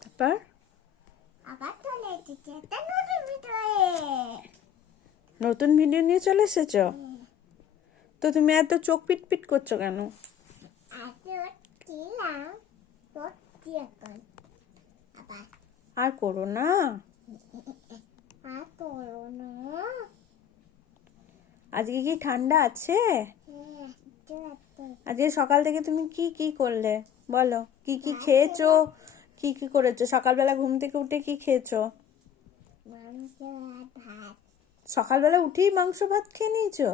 তারপর? আবার চলে এসেছে নতুন ভিডিও নিয়ে চলে এসেছ? তো তুমি এত চোখ পিট পিট করছ কেন? আর করো না। আজকে কি ঠান্ডা আছে? আজকে সকাল থেকে তুমি কি কি করলে? বলো। কি কি খেয়েছো? কি কি করেছ? সকালবেলা ঘুম থেকে উঠে কি খেয়েছো? সকালবেলা উঠেই মাংস ভাত খেয়ে নিয়েছো?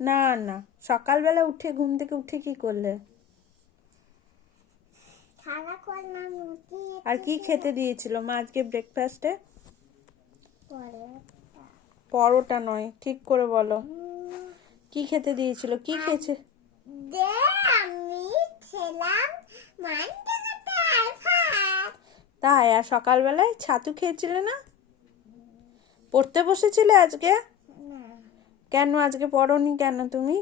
না না। সকালবেলা উঠে ঘুম থেকে উঠে কি করলে? আর কি খেতে দিয়েছিল? মা আজকে ব্রেকফাস্টে পরোটা নয়। ঠিক করে বলো। কি খেতে দিয়েছিল? কি খেয়েছে দে আমি ছিলাম মাংস খেতে আর ভাত তাই, আর সকালবেলায় ছাতু খেয়েছিলে না? পড়তে বসেছিলে আজকে? কেন আজকে পড়নি কেন তুমি?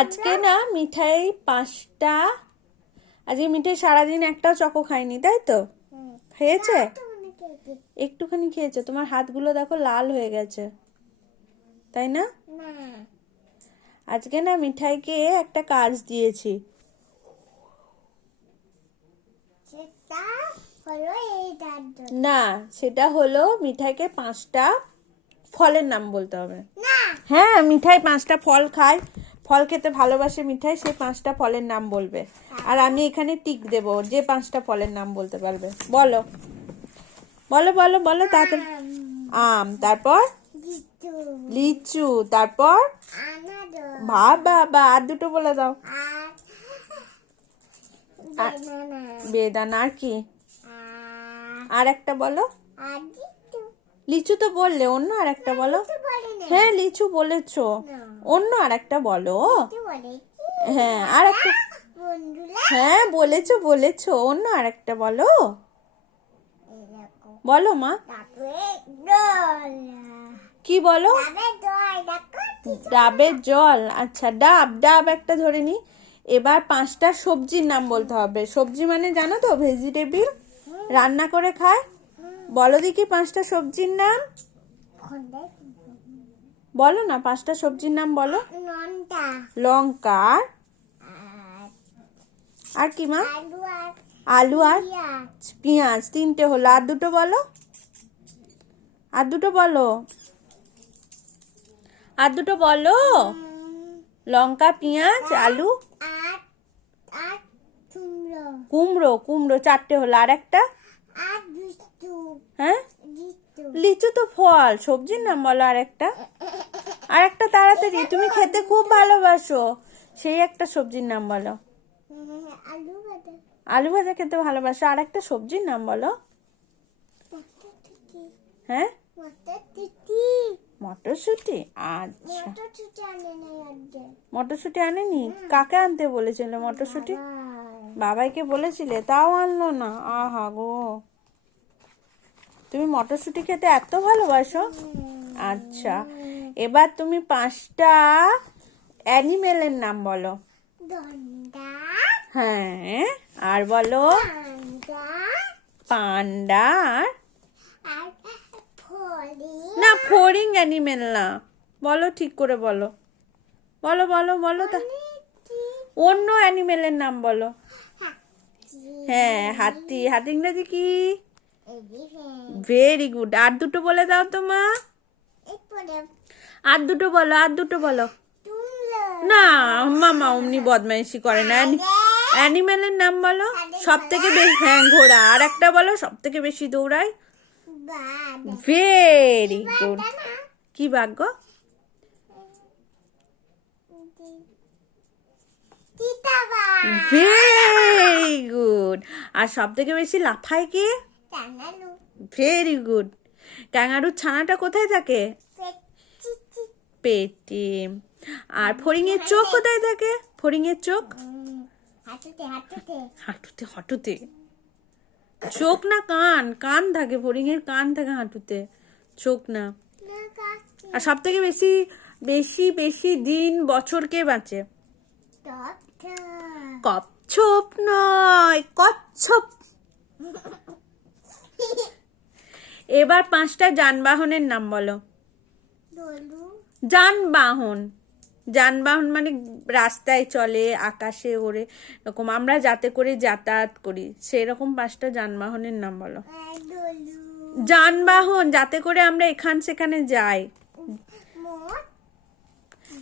আজকে না মিঠাই পাঁচটা, আজকে মিঠাই সারাদিন একটাও চকো খায়নি তাই তো? খেয়েছে? একটুখানি খেয়েছে, তোমার হাতগুলো দেখো লাল হয়ে গেছে, তাই না। আজকে না মিঠাইকে একটা কাজ দিয়েছি। না সেটা হলো মিঠাইকে পাঁচটা ফলের নাম বলতে হবে। হ্যাঁ মিঠাই পাঁচটা ফল খায়। ফল খেতে ভালোবাসে মিঠাই সে পাঁচটা ফলের নাম বলবে। আর আমি এখানে টিক দেব যে পাঁচটা ফলের নাম বলতে পারবে। বলো। বলো বলো বলো তাড়াতাড়ি আম। তারপর? লিচু। তারপর? বাবা বা আর দুটো বলে দাও। বেদানা আর কি? আর একটা বলো। লিচু তো বললে অন্য আর একটা বলো। হ্যাঁ লিচু বলেছ। অন্য আর একটা বলো। হ্যাঁ আর একটা হ্যাঁ বলেছ বলেছ। অন্য আর একটা বলো। বলো মা। কি বলো? ডাবের জল। আচ্ছা ডাব ডাব একটা ধরে নি। এবার পাঁচটা সবজির নাম বলতে হবে। সবজি মানে জানো তো ভেজিটেবিল রান্না করে খায়। বলো দেখি পাঁচটা সবজির নাম। বলো না পাঁচটা সবজির নাম বলো। লঙ্কা। আর- কি মা? আলু আর পেঁয়াজ। তিনটে হলো। আর দুটো বলো। আর দুটো বলো। আর দুটো বলো। লঙ্কা, পেঁয়াজ, আলু। কুমড়ো কুমড়ো চারটে হলো। আর একটা? হ্যাঁ? লিচু তো ফল, সবজির নাম বলো আর একটা। আর একটা তাড়াতাড়ি, তুমি খেতে খুব ভালোবাসো। সেই একটা সবজির নাম বলো। আলু ভাজা খেতে ভালোবাসো। আর একটা সবজির নাম বলো। হ্যাঁ? মটরশুঁটি? আচ্ছা। মটর টুটি আনে না আনেনি? কাকে আনতে বলেছিল মটরশুঁটি? বাবাইকে বলেছিলে তাও আনলো না। আহা গো। তুমি মটরশুঁটি খেতে এত ভালোবাসো? আচ্ছা। এবার তুমি পাঁচটা অ্যানিমেলের নাম বলো। হ্যাঁ আর বলো। পান্ডা আর- না, ফোরিং অ্যানিমেল না। বলো, ঠিক করে বলো। বলো বলো বলো তা। অন্য অ্যানিমেলের নাম বলো। হ্যাঁ হাতি। হাতি ইংরেজি কি? ভেরি গুড আর দুটো বলে দাও তো, মা। আর দুটো বলো, আর দুটো বলো। না মামা অমনি বদমাইশি করে না। অ্যানিমেলের নাম বলো। সব থেকে বেশি হ্যাঁ ঘোড়া। আর একটা বলো সব থেকে বেশি দৌড়ায়। ভেরি গুড কি ভাগ্য? ভেরি গুড আর সব থেকে বেশি লাফায় কে? ভেরি গুড ক্যাঙ্গারুর ছানাটা কোথায় থাকে? পেটে আর ফড়িংয়ের চোখ কোথায় থাকে? ফড়িংয়ের চোখ? হাঁটুতে হাঁটুতে। হাঁটুতে হাঁটুতে। চোখ না কান? কান থাকে ফড়িংয়ের কান থাকে হাঁটুতে। চোখ না। আর সব থেকে বেশি বেশি বেশি দিন বছর কে বাঁচে? কচ্ছপ নয় কচ্ছপ। এবার পাঁচটা যানবাহনের নাম বলো। যানবাহন। যানবাহন মানে রাস্তায় চলে আকাশে ওড়ে এরকম। আমরা যাতে করে যাতায়াত করি। সেরকম পাঁচটা যানবাহনের নাম বলো। যানবাহন যাতে করে আমরা এখান সেখানে যাই।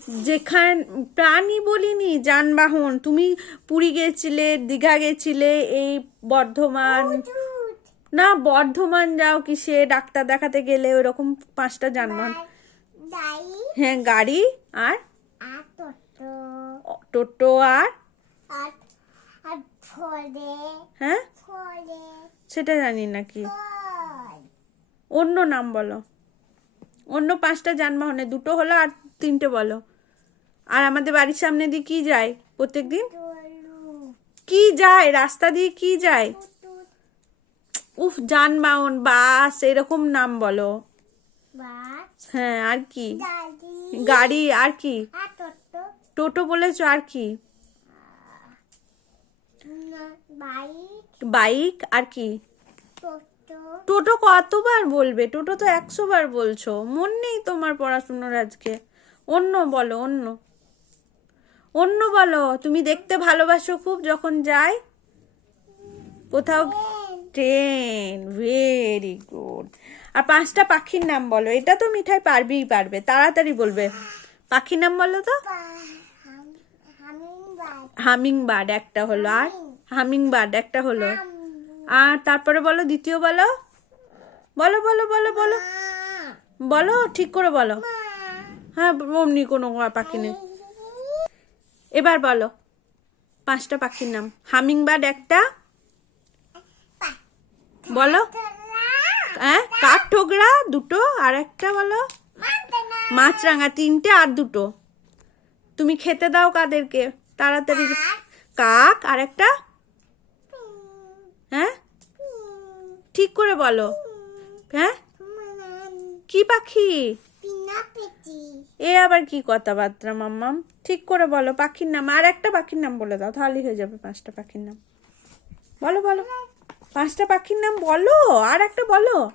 যেখান প্রাণী বলিনি যানবাহন। তুমি পুরী গেছিলে দীঘা গেছিলে এই বর্ধমান। না বর্ধমান যাও কিসে? ডাক্তার দেখাতে গেলে ওরকম পাঁচটা যানবাহন। হ্যাঁ গাড়ি আর টোটো আর? হ্যাঁ? সেটা জানি না কি। অন্য নাম বলো। অন্য পাঁচটা যানবাহনে দুটো হলো আর তিনটে বলো। আর আমাদের বাড়ির সামনে দিয়ে কি যায় প্রত্যেক দিন কি যায়? রাস্তা দিয়ে কি যায়? উফ যানবাহন বাস এরকম নাম বলো। হ্যাঁ আর কি? গাড়ি। আর কি? টোটো বলেছ আর কি? বাইক আর কি? টোটো কতবার বলবে? টোটো তো একশো বার বলছো। মন নেই তোমার পড়াশুনোর আজকে। অন্য বলো, অন্য। অন্য বলো। তুমি দেখতে ভালোবাসো খুব যখন যাই। কোথাও ট্রেন। ভেরি গুড আর পাঁচটা পাখির নাম বলো। এটা তো মিঠাই পারবেই পারবে। তাড়াতাড়ি বলবে। পাখির নাম বলো তো। হামিং বার্ড একটা হলো, আর হামিং বার্ড একটা হলো। আর তারপরে বলো, দ্বিতীয় বলো? বলো বলো বলো বলো। বলো, ঠিক করে বলো। হ্যাঁ অমনি কোনো পাখি নেই। এবার বলো, পাঁচটা পাখির নাম। হামিং বার্ড একটা? বলো। হ্যাঁ কাঠঠোকরা দুটো, আর একটা বলো। মাছরাঙা তিনটে আর দুটো। তুমি খেতে দাও কাদেরকে। তাড়াতাড়ি কাক। আর একটা হ্যাঁ? ঠিক করে বলো। হ্যাঁ? কি পাখি? এ আবার কি কথাবার্তা মাম্মাম? ঠিক করে বলো পাখির নাম। আর একটা পাখির নাম বলে দাও তাহলেই হয়ে যাবে পাঁচটা পাখির নাম। বলো বলো। পাঁচটা পাখির নাম বলো আর একটা বলো।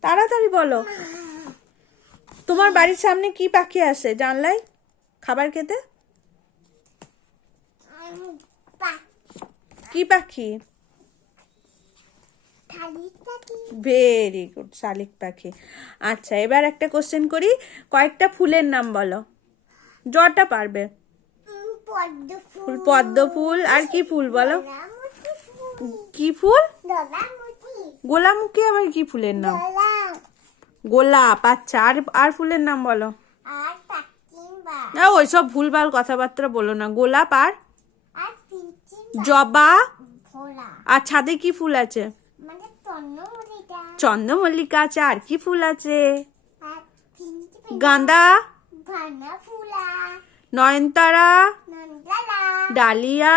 তাড়াতাড়ি বলো। তোমার বাড়ির সামনে কি পাখি আসে জানলাই? খাবার খেতে? কি পাখি? ভেরি গুড শালিক পাখি। আচ্ছা এবার একটা কোশ্চেন করি। কয়েকটা ফুলের নাম বলো। জটা পারবে। ফুল। পদ্ম ফুল। আর কি ফুল বলো? কি ফুল? গোলামুখী। আবার কি ফুলের নাম? গোলাপ। আচ্ছা। আর আর ফুলের নাম বলো। আর না ওইসব ভুলভাল কথাবার্তা বলো না। গোলাপ আর জবা। আর ছাদে কি ফুল আছে? মানে চন্দ্রমল্লিকা। আছে আর কি ফুল আছে? গাঁদা। নয়নতারা। ডালিয়া।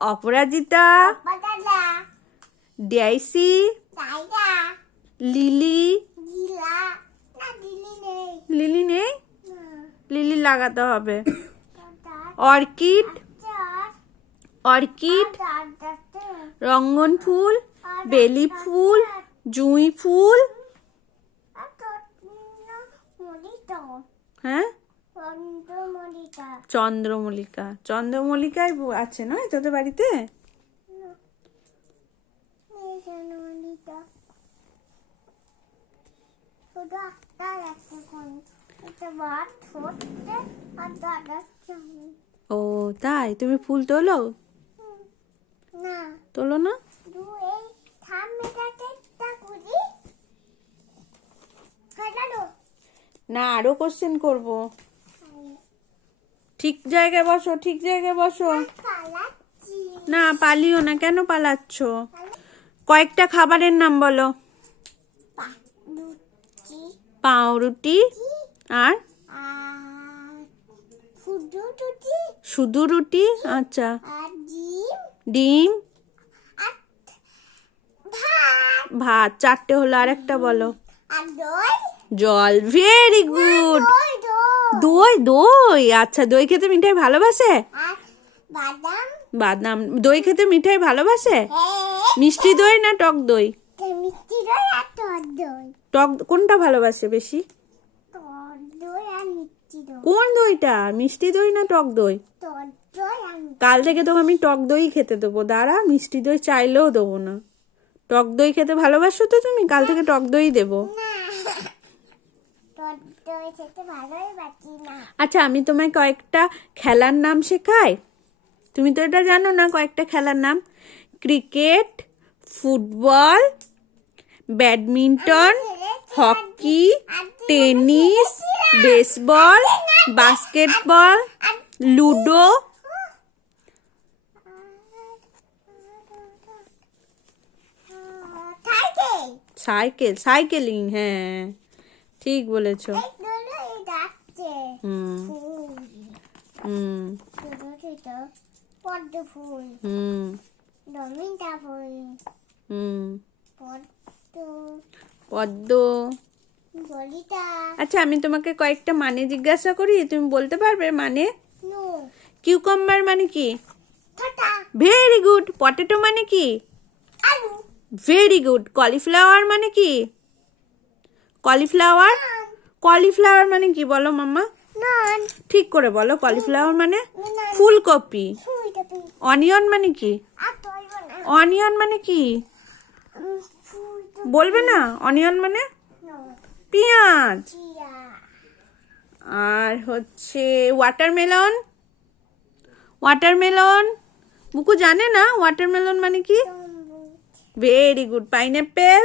অপরাজিতা। বাদালা লিলি জিলা না দিলি নেই লিলি নেই না লিলি লাগাতে হবে। অর্কিড অর্কিড রঙ্গন ফুল বেলি ফুল জুঁই ফুল। হ্যাঁ? চন্দ্রমল্লিকা। চন্দ্রমল্লিকা। চন্দ্রমল্লিকায় আছে নয় তোদের বাড়িতে? চন্দ্রমল্লিকা শুধু একটা একটা কোন এটা বাদ হচ্ছে আর দাদা চাই ও। তাই? তুমি ফুল তোলো? না। তোলো না? না আরও কোশ্চেন করব। ঠিক জায়গায় বসো ঠিক জায়গায় বসো। না পালিও না। কেন পালাচ্ছ? কয়েকটা খাবারের নাম বলো। পাউরুটি। আর? শুধু রুটি। আচ্ছা। ডিম। ভাত। চারটে হলো আর একটা বলো। জল ভেরি গুড দই দই। আচ্ছা দই খেতে মিঠাই ভালোবাসে? বাদাম। দই খেতে মিঠাই ভালোবাসে? হ্যাঁ। মিষ্টি দই না টক দই। টক কোনটা ভালোবাসে বেশি টক দই আর মিষ্টি দই কোন দইটা? মিষ্টি দই না টক দই? কাল থেকে তোকে আমি টক দই খেতে দেবো। দাঁড়া, মিষ্টি দই চাইলেও দেবো না। টক দই খেতে ভালোবাসো তো তুমি? কাল থেকে টক দই দেবো। আচ্ছা আমি তোমায় কয়েকটা খেলার নাম শেখাই? তুমি তো এটা জানো না কয়েকটা খেলার নাম? Cricket, football badminton, hockey, tennis, baseball, basketball, ludo. থাকে সাইকেল, সাইকেলিং হ্যাঁ ঠিক বলেছ। এই দোলো এই ডাকছে হুম ফুল হুম ছোট ছোট পদ্ম ফুল হুম ডমিনটা ফুল হুম। পদ্ম। আচ্ছা আমি তোমাকে কয়েকটা মানে জিজ্ঞাসা করি তুমি বলতে পারবে মানে? কিউকাম্বার মানে কি? ভেরি গুড পটেটো মানে কি? ভেরি গুড কলিফ্লাওয়ার মানে কি? কলিফ্লাওয়ার কলিফ্লাওয়ার মানে কি বলো মাম্মা? ঠিক করে বলো কলিফ্লাওয়ার মানে? ফুলকপি। অনিয়ন মানে কি? অনিয়ন মানে কি? বলবে না? অনিয়ন মানে? পেঁয়াজ। আর হচ্ছে ওয়াটারমেলন ওয়াটারমেলন বুকু জানে না? ওয়াটারমেলন মানে কি? ভেরি গুড পাইনঅ্যাপেল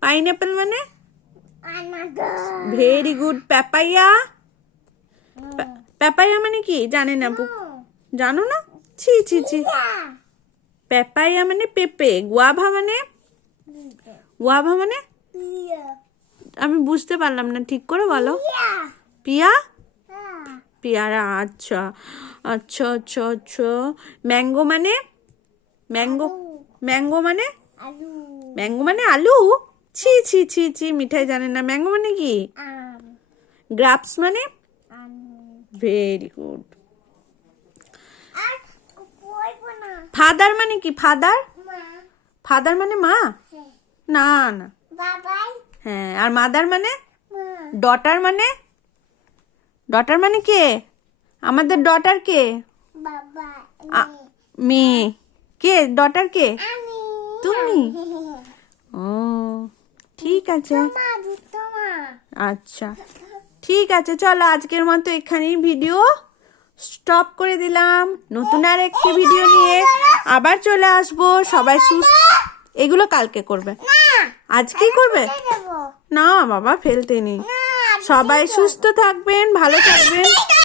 পাইনঅ্যাপেল মানে? ভেরি গুড প্যাপাইয়া প্যাপাইয়া মানে কি? জানে না বুকু। জানো না? ছি ছি ছি। প্যাপাইয়া মানে পেঁপে। গুয়াভা মানে? গুয়াভা মানে? আমি বুঝতে পারলাম না ঠিক করে বলো। পিয়া হ্যাঁ। পেয়ারা আচ্ছা আচ্ছা আচ্ছা আচ্ছা। ম্যাঙ্গো মানে? ম্যাঙ্গো ম্যাঙ্গো মানে? ম্যাঙ্গো মানে আলু? ছি ছি ছি ছি মিঠাই জানে না। ম্যাঙ্গো মানে কি? গ্রাপস মানে? Very good. ফাদার মানে কি? ফাদার? ফাদার মানে মা? হ্যাঁ। না না। হ্যাঁ আর মাদার মানে? ডটার মানে? ডটার মানে কে? আমাদের ডটার কে? মেয়ে কে? ডটার কে? তুমি? ও ঠিক আছে। আচ্ছা। ঠিক আছে চলো আজকের মতো এখানেই ভিডিও স্টপ করে দিলাম। নতুন আর একটি ভিডিও নিয়ে আবার চলে আসব। সবাই সুস্থ এগুলো কালকে করবে। আজকে আজকেই করবে? না বাবা ফেলতে নেই। সবাই সুস্থ থাকবেন ভালো থাকবেন।